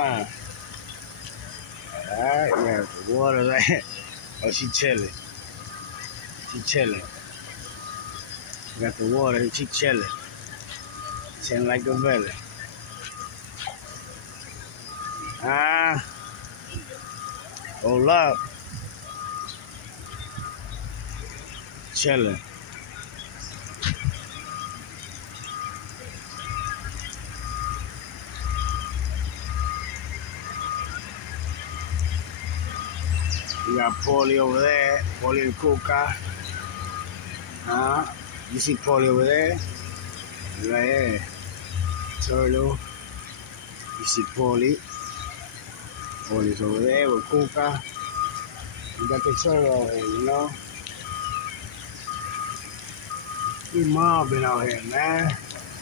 on. Alright, yeah, the water like oh she chilling. She chilling. Got the water, she chilling. Chilling like a villain. Ah, hold up. Chilling. We got Paulie over there. Paulie the Kuka. You see Paulie over there? Right here. Turtle. You see Paulie. Paulie's over there with Kuka. We got the turtle over here, you know? We mobbing out here, man.